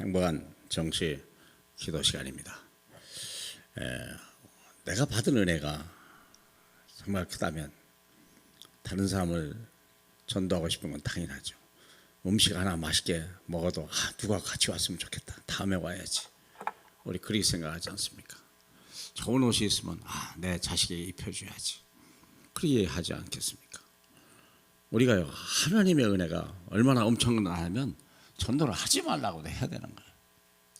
행복한 정치 기도 시간입니다. 내가 받은 은혜가 정말 크다면 다른 사람을 전도하고 싶은 건 당연하죠. 음식 하나 맛있게 먹어도 누가 같이 왔으면 좋겠다. 다음에 와야지. 우리 그렇게 생각하지 않습니까? 좋은 옷이 있으면 내 자식에게 입혀줘야지. 그렇게 하지 않겠습니까? 우리가요, 하나님의 은혜가 얼마나 엄청나면 전도를 하지 말라고 해야 되는 거예요.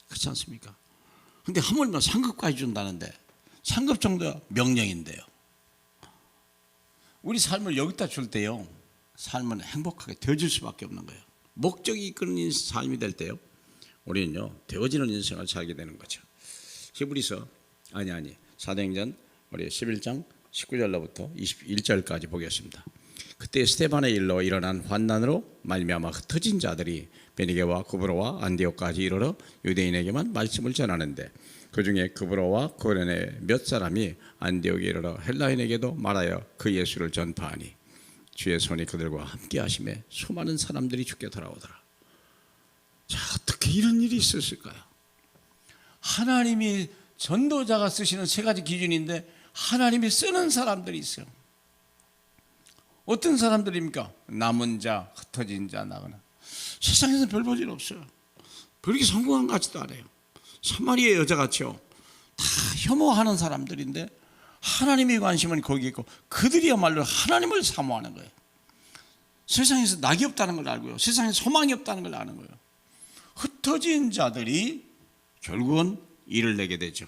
그렇지 않습니까? 근데 하물며 상급까지 준다는데, 상급 정도야 명령인데요. 우리 삶을 여기다 줄 때요, 삶은 행복하게 되어질 수밖에 없는 거예요. 목적이 이끄는 삶이 될 때요, 우리는요 되어지는 인생을 살게 되는 거죠. 히브리서 사도행전 우리 11장 19절로부터 21절까지 보겠습니다. 그때 스데반의 일로 일어난 환난으로 말미암아 흩어진 자들이 베니게와 구브로와 안디옥까지 이르러 유대인에게만 말씀을 전하는데, 그 중에 구브로와 고레네 몇 사람이 안디옥에 이르러 헬라인에게도 말하여 그 예수를 전파하니 주의 손이 그들과 함께 하심에 수많은 사람들이 죽게 돌아오더라. 자, 어떻게 이런 일이 있었을까요? 하나님이 전도자가 쓰시는 세 가지 기준인데 하나님이 쓰는 사람들이 있어요. 어떤 사람들입니까? 남은 자, 흩어진 자, 나거나. 세상에서 별 볼 일 없어요. 그렇게 성공한 것 같지도 않아요. 사마리아 여자같이요, 다 혐오하는 사람들인데 하나님의 관심은 거기에 있고 그들이야말로 하나님을 사모하는 거예요. 세상에서 낙이 없다는 걸 알고요, 세상에 소망이 없다는 걸 아는 거예요. 흩어진 자들이 결국은 일을 내게 되죠.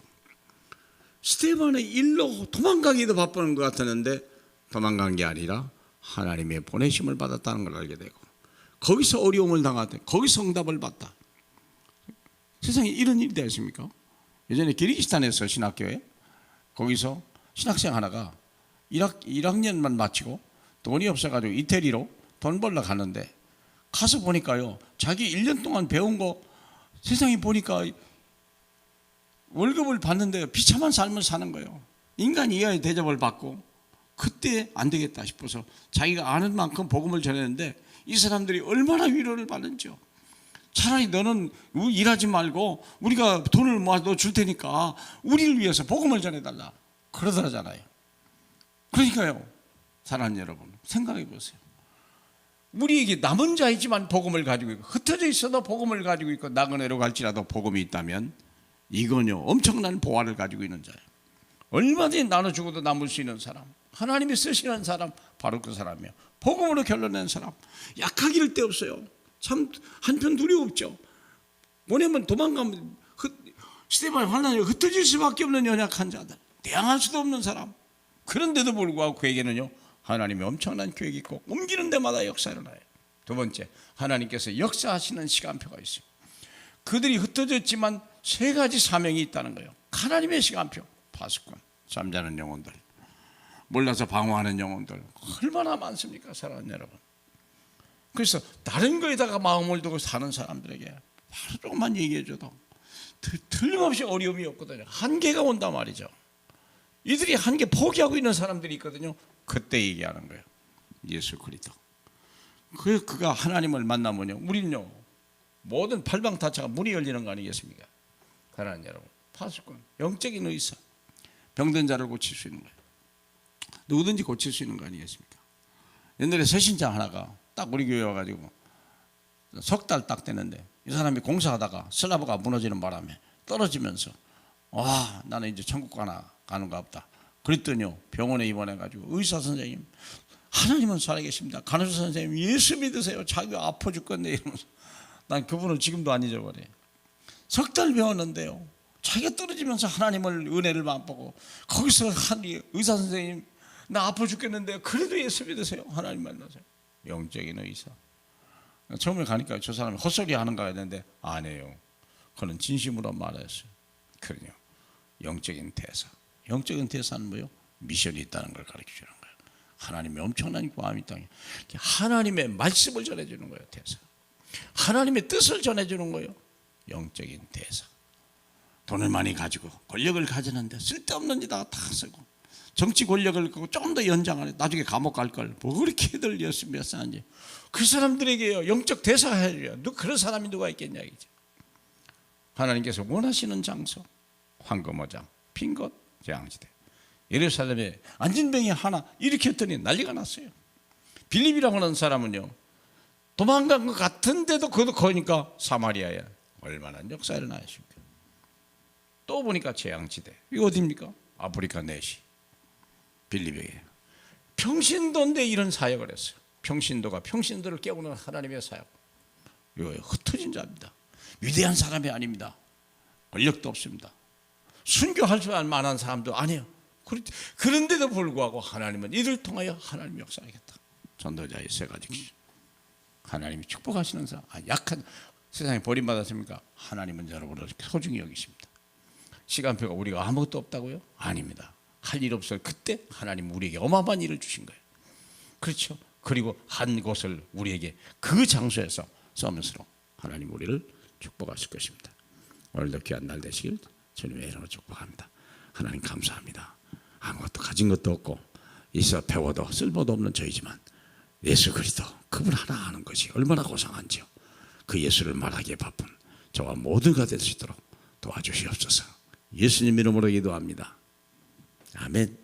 스데반의 일로 도망가기도 바쁘는 것 같았는데 도망간 게 아니라 하나님의 보내심을 받았다는 걸 알게 되고, 거기서 어려움을 당하되 거기서 응답을 받다. 세상에 이런 일이 되었습니까? 예전에 기르기스탄에서 신학교에, 거기서 신학생 하나가 1학년만 마치고 돈이 없어가지고 이태리로 돈 벌러 가는데, 가서 보니까요, 자기 1년 동안 배운 거 세상에 보니까 월급을 받는데 비참한 삶을 사는 거예요. 인간 이하의 대접을 받고, 그때 안 되겠다 싶어서 자기가 아는 만큼 복음을 전했는데 이 사람들이 얼마나 위로를 받는지요. 차라리 너는 일하지 말고 우리가 돈을 모아서 줄 테니까 우리를 위해서 복음을 전해달라 그러더라잖아요. 그러니까요, 사랑하는 여러분, 생각해 보세요. 우리에게 남은 자이지만 복음을 가지고 있고, 흩어져 있어도 복음을 가지고 있고, 나그네로 갈지라도 복음이 있다면 이건요 엄청난 보화를 가지고 있는 자예요. 얼마든지 나눠 주고도 남을 수 있는 사람, 하나님이 쓰시는 사람, 바로 그 사람이에요. 복음으로 결론낸 사람. 약하기를 데 없어요. 참 한편 두려워 없죠. 보내면 도망가면 스데반 환난에 흩어질 수밖에 없는 연약한 자들, 대항할 수도 없는 사람. 그런데도 불구하고 그에게는요 하나님의 엄청난 계획이 있고 옮기는 데마다 역사가 일어나요. 두 번째, 하나님께서 역사하시는 시간표가 있어요. 그들이 흩어졌지만 세 가지 사명이 있다는 거예요. 하나님의 시간표, 파수꾼, 잠자는 영혼들, 몰라서 방황하는 영혼들, 얼마나 많습니까, 사랑하는 여러분. 그래서 다른 거에다가 마음을 두고 사는 사람들에게 바로 조금만 얘기해줘도 틀림없이 어려움이 없거든요. 한계가 온단 말이죠. 이들이 한계 포기하고 있는 사람들이 있거든요. 그때 얘기하는 거예요. 예수 그리스도. 그가 하나님을 만나면요, 우리는요 모든 팔방타차가 문이 열리는 거 아니겠습니까? 사랑하는 여러분, 파수꾼, 영적인 의사, 병든 자를 고칠 수 있는 거예요. 누구든지 고칠 수 있는 거 아니겠습니까? 옛날에 새신자 하나가 딱 우리 교회 와가지고 석 달 딱 됐는데, 이 사람이 공사하다가 슬라브가 무너지는 바람에 떨어지면서 나는 이제 천국 가는가 없다 그랬더니요, 병원에 입원해가지고 의사 선생님, 하나님은 살아계십니다, 간호사 선생님 예수 믿으세요, 자기가 아파 죽겠네 이러면서, 난 그분을 지금도 안 잊어버려요. 석 달 배웠는데요, 자기가 떨어지면서 하나님을 은혜를 맛보고, 거기서 한 의사 선생님 나 아파 죽겠는데 그래도 예수 믿으세요, 하나님 만나세요. 영적인 의사. 처음에 가니까 저 사람이 헛소리 하는가 했는데 아니에요, 그는 진심으로 말했어요. 그러요, 영적인 대사. 영적인 대사는 뭐요? 미션이 있다는 걸 가르쳐 주는 거예요. 하나님의 엄청난 구함이 있다는, 하나님의 말씀을 전해주는 거예요. 대사. 하나님의 뜻을 전해주는 거예요. 영적인 대사. 돈을 많이 가지고 권력을 가지는데 쓸데없는 데다가 다 쓰고, 정치 권력을 갖고 좀 더 연장하네, 나중에 감옥 갈 걸 뭐 그렇게들 열심히 했었는지, 그 사람들에게요 영적 대사가 해줘요. 그런 사람이 누가 있겠냐 이죠. 하나님께서 원하시는 장소, 황금어장, 핀것, 재앙지대. 예루살렘에 안진뱅이 하나 일으켰더니 난리가 났어요. 빌립이라고 하는 사람은요, 도망간 것 같은데도 그것도 거니까 사마리아에 얼마나 역사 일어나십니까? 또 보니까 재앙지대. 이거 어디입니까? 아프리카 내시 빌립에게 평신도인데 이런 사역을 했어요. 평신도가 평신도를 깨우는 하나님의 사역. 이거 흩어진 자입니다. 위대한 사람이 아닙니다. 권력도 없습니다. 순교할 만한 사람도 아니에요. 그런데도 불구하고 하나님은 이를 통하여 하나님 역사하겠다. 전도자의 세 가지. 하나님이 축복하시는 사람, 약한 세상에 버림받았습니까? 하나님은 여러분을 소중히 여기십니다. 시간표가 우리가 아무것도 없다고요? 아닙니다. 할 일 없어요. 그때 하나님 우리에게 어마어마한 일을 주신 거예요. 그렇죠. 그리고 한 곳을 우리에게 그 장소에서 서밋으로 하나님 우리를 축복하실 것입니다. 오늘도 귀한 날 되시길 주님의 이름으로 축복합니다. 하나님 감사합니다. 아무것도 가진 것도 없고 있어 배워도 쓸모도 없는 저희지만 예수 그리스도 그분 하나 아는 것이 얼마나 고상한지요. 그 예수를 말하기에 바쁜 저와 모두가 될 수 있도록 도와주시옵소서. 예수님 이름으로 기도합니다. 아멘.